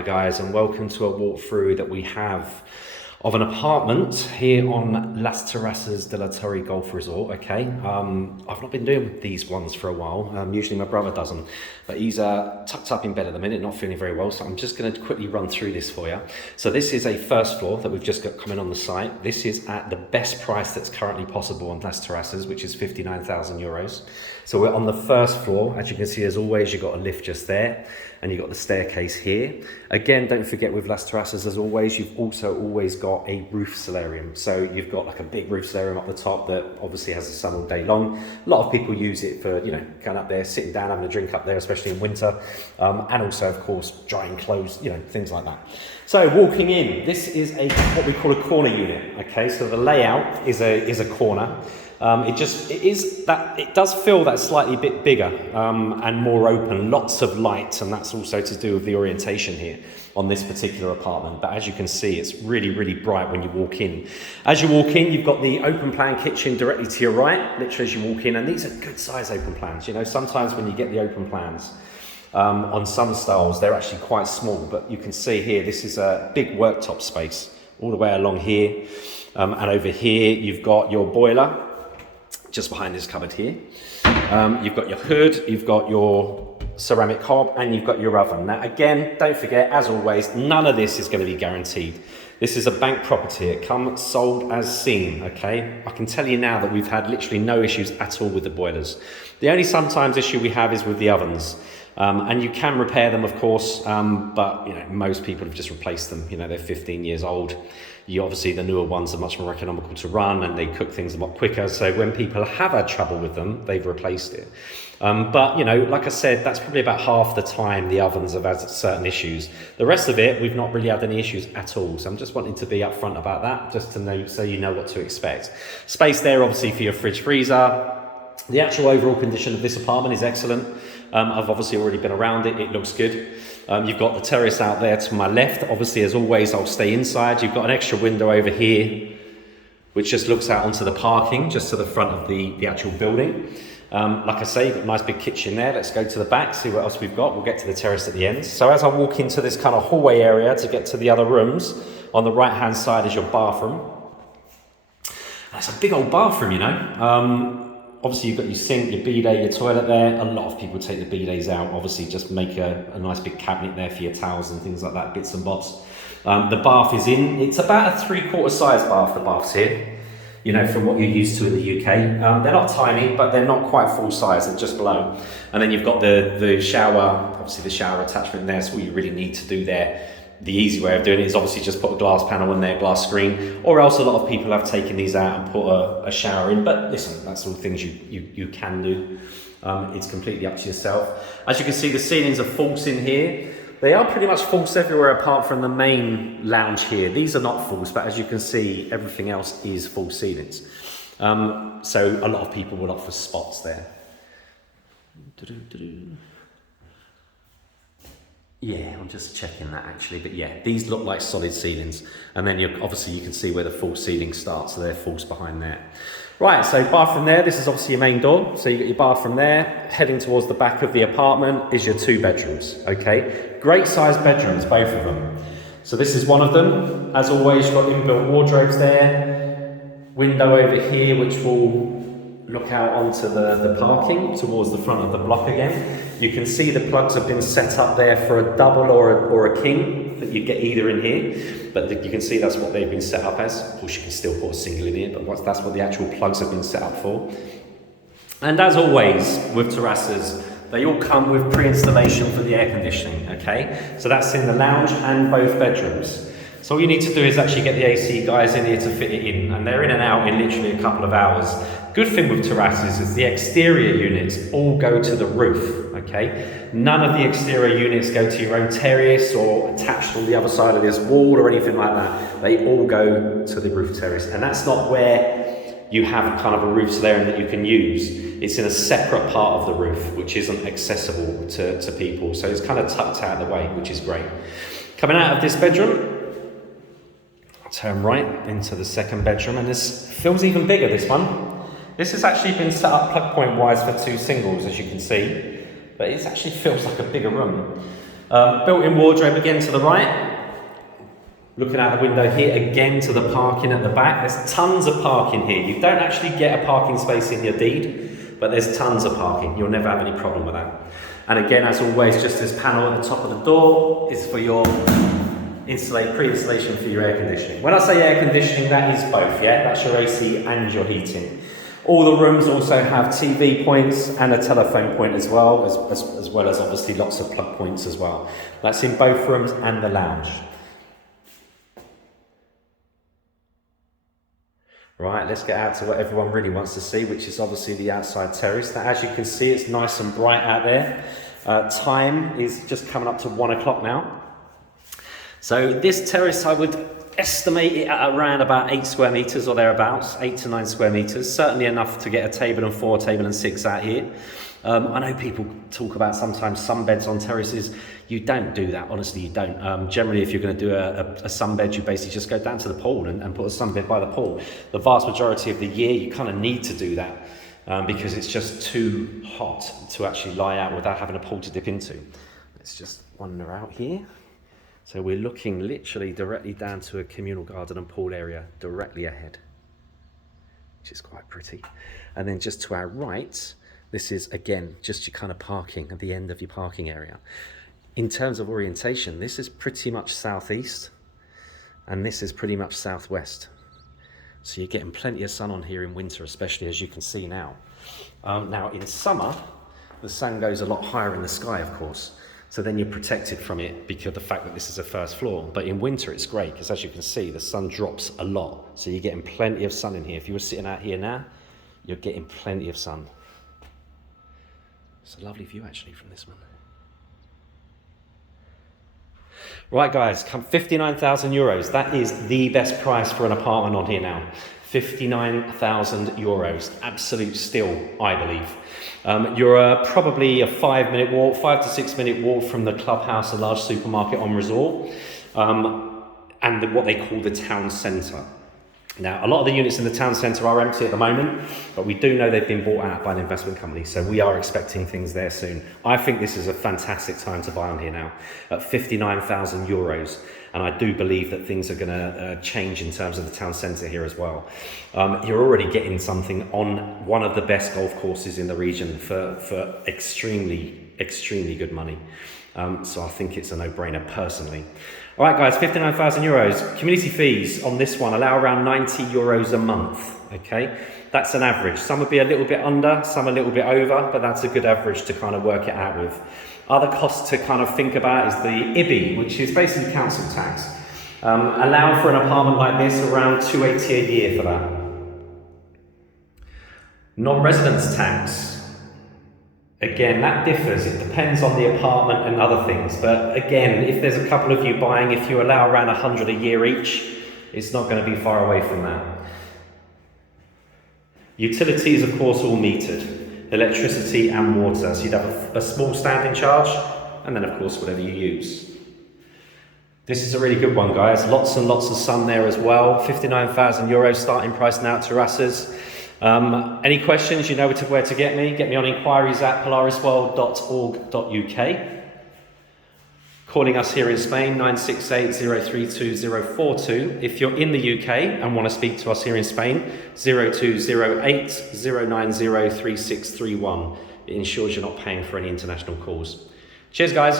Hi guys, and welcome to a walkthrough that we have of an apartment here on Las Terrazas De La Torre Golf Resort. Okay, I've not been doing these ones for a while. Usually my brother does them, but he's tucked up in bed at the minute, not feeling very well, so I'm just going to quickly run through this for you. So this is a first floor that we've just got coming on the site. This is at the best price that's currently possible on Las Terrazas, which is €59,000. So we're on the first floor. As you can see, as always, you've got a lift just there, and you've got the staircase here. Again, don't forget with Las Terrazas, as always, you've also always got a roof solarium. So you've got like a big roof solarium up the top that obviously has the sun all day long. A lot of people use it for, going up there, sitting down, having a drink up there, especially in winter. And also, of course, drying clothes, things like that. So walking in, this is what we call a corner unit. Okay, so the layout is a corner. It does feel that slightly bit bigger and more open, lots of light, and that's also to do with the orientation here on this particular apartment. But as you can see, it's really, really bright when you walk in. As you walk in, you've got the open plan kitchen directly to your right, literally as you walk in, and these are good size open plans. Sometimes when you get the open plans, on some styles, they're actually quite small, but you can see here, this is a big worktop space all the way along here. And over here, you've got your boiler, just behind this cupboard here. You've got your hood, you've got your ceramic hob, and you've got your oven. Now again, don't forget, as always, none of this is going to be guaranteed. This is a bank property. It comes sold as seen, okay? I can tell you now that we've had literally no issues at all with the boilers. The only sometimes issue we have is with the ovens. And you can repair them, of course, but most people have just replaced them. They're 15 years old. Obviously, the newer ones are much more economical to run and they cook things a lot quicker. So when people have had trouble with them, they've replaced it. But like I said, that's probably about half the time the ovens have had certain issues. The rest of it, we've not really had any issues at all. So I'm just wanting to be upfront about that, just to know, so you know what to expect. Space there, obviously, for your fridge freezer. The actual overall condition of this apartment is excellent. I've obviously already been around it. It looks good. You've got the terrace out there to my left. Obviously, as always, I'll stay inside. You've got an extra window over here, which just looks out onto the parking, just to the front of the actual building. Like I say, you've got a nice big kitchen there. Let's go to the back, see what else we've got. We'll get to the terrace at the end. So as I walk into this kind of hallway area to get to the other rooms, on the right-hand side is your bathroom. That's a big old bathroom, Obviously, you've got your sink, your bidet, your toilet there. A lot of people take the bidets out. Obviously, just make a nice big cabinet there for your towels and things like that, bits and bobs. The bath is in. It's about a 3/4 size bath, the baths here, from what you're used to in the UK. They're not tiny, but they're not quite full size. They're just below. And then you've got the shower, obviously the shower attachment there. So what you really need to do there, the easy way of doing it is obviously just put a glass panel in there, glass screen, or else a lot of people have taken these out and put a shower in. But listen, that's all things you can do. It's completely up to yourself. As you can see, the ceilings are false in here. They are pretty much false everywhere apart from the main lounge here. These are not false, but as you can see, everything else is false ceilings. So a lot of people will opt for spots there. Yeah, I'm just checking that actually, but yeah, these look like solid ceilings. And then obviously you can see where the false ceiling starts, so they're false behind there. Right, so bathroom there, this is obviously your main door. So you get your bathroom there, heading towards the back of the apartment is your 2 bedrooms, okay? Great sized bedrooms, both of them. So this is one of them. As always, you've got inbuilt wardrobes there. Window over here, which will look out onto the parking towards the front of the block again. You can see the plugs have been set up there for a double or a king that you get either in here, but you can see that's what they've been set up as. Of course, you can still put a single in here, but that's what the actual plugs have been set up for. And as always with terraces, they all come with pre-installation for the air conditioning, okay? So that's in the lounge and both bedrooms. So all you need to do is actually get the AC guys in here to fit it in, and they're in and out in literally a couple of hours. Good thing with terraces is the exterior units all go to the roof, okay? None of the exterior units go to your own terrace or attached on the other side of this wall or anything like that. They all go to the roof terrace, and that's not where you have kind of a roof solarium that you can use. It's in a separate part of the roof, which isn't accessible to people. So it's kind of tucked out of the way, which is great. Coming out of this bedroom, turn right into the second bedroom, and this feels even bigger, this one. This has actually been set up plug point wise for 2 singles, as you can see, but it actually feels like a bigger room. Built-in wardrobe again to the right. Looking out the window here again to the parking at the back. There's tons of parking here. You don't actually get a parking space in your deed, but there's tons of parking. You'll never have any problem with that. And again, as always, just this panel at the top of the door is for your pre-installation for your air conditioning. When I say air conditioning, that is both, yeah? That's your AC and your heating. All the rooms also have TV points and a telephone point as well as obviously lots of plug points as well. That's in both rooms and the lounge. Right, let's get out to what everyone really wants to see, which is obviously the outside terrace. Now, as you can see, it's nice and bright out there. Time is just coming up to 1 o'clock now. So this terrace, I would estimate it at around about 8 square meters or thereabouts, 8 to 9 square meters. Certainly enough to get a table and 4, table and 6 out here. I know people talk about sometimes sunbeds on terraces. You don't do that, honestly, you don't. Generally, if you're going to do a sunbed, you basically just go down to the pool and put a sunbed by the pool. The vast majority of the year, you kind of need to do that because it's just too hot to actually lie out without having a pool to dip into. Let's just wander out here. So we're looking literally directly down to a communal garden and pool area directly ahead, which is quite pretty. And then just to our right, this is, again, just your kind of parking at the end of your parking area. In terms of orientation, this is pretty much southeast, and this is pretty much southwest. So you're getting plenty of sun on here in winter, especially as you can see now. Now in summer, the sun goes a lot higher in the sky, of course. So then you're protected from it because of the fact that this is a first floor. But in winter, it's great because as you can see, the sun drops a lot. So you're getting plenty of sun in here. If you were sitting out here now, you're getting plenty of sun. It's a lovely view actually from this one. Right guys, come 59,000 euros. That is the best price for an apartment on here now. 59,000 euros, absolute steal, I believe. You're probably a 5 to 6 minute walk from the clubhouse, a large supermarket on resort, and what they call the town centre. Now, a lot of the units in the town centre are empty at the moment, but we do know they've been bought out by an investment company, so we are expecting things there soon. I think this is a fantastic time to buy on here now, at 59,000 euros, and I do believe that things are going to change in terms of the town centre here as well. You're already getting something on one of the best golf courses in the region for extremely, extremely good money. So I think it's a no-brainer personally. All right, guys, 59,000 euros. Community fees on this one allow around 90 euros a month, okay? That's an average. Some would be a little bit under, some a little bit over, but that's a good average to kind of work it out with. Other costs to kind of think about is the IBI, which is basically council tax. Allow for an apartment like this around 280 a year for that. Non-residence tax. Again, that differs. It depends on the apartment and other things. But again, if there's a couple of you buying, if you allow around 100 a year each, it's not going to be far away from that. Utilities, of course, all metered. Electricity and water. So you'd have a small standing charge, and then, of course, whatever you use. This is a really good one, guys. Lots and lots of sun there as well. 59,000 euros starting price now at Terrazas. Any questions, you know where to get me. Get me on inquiries@polarisworld.org.uk. Calling us here in Spain, 968-032-042. If you're in the UK and want to speak to us here in Spain, 0208-090-3631. It ensures you're not paying for any international calls. Cheers, guys.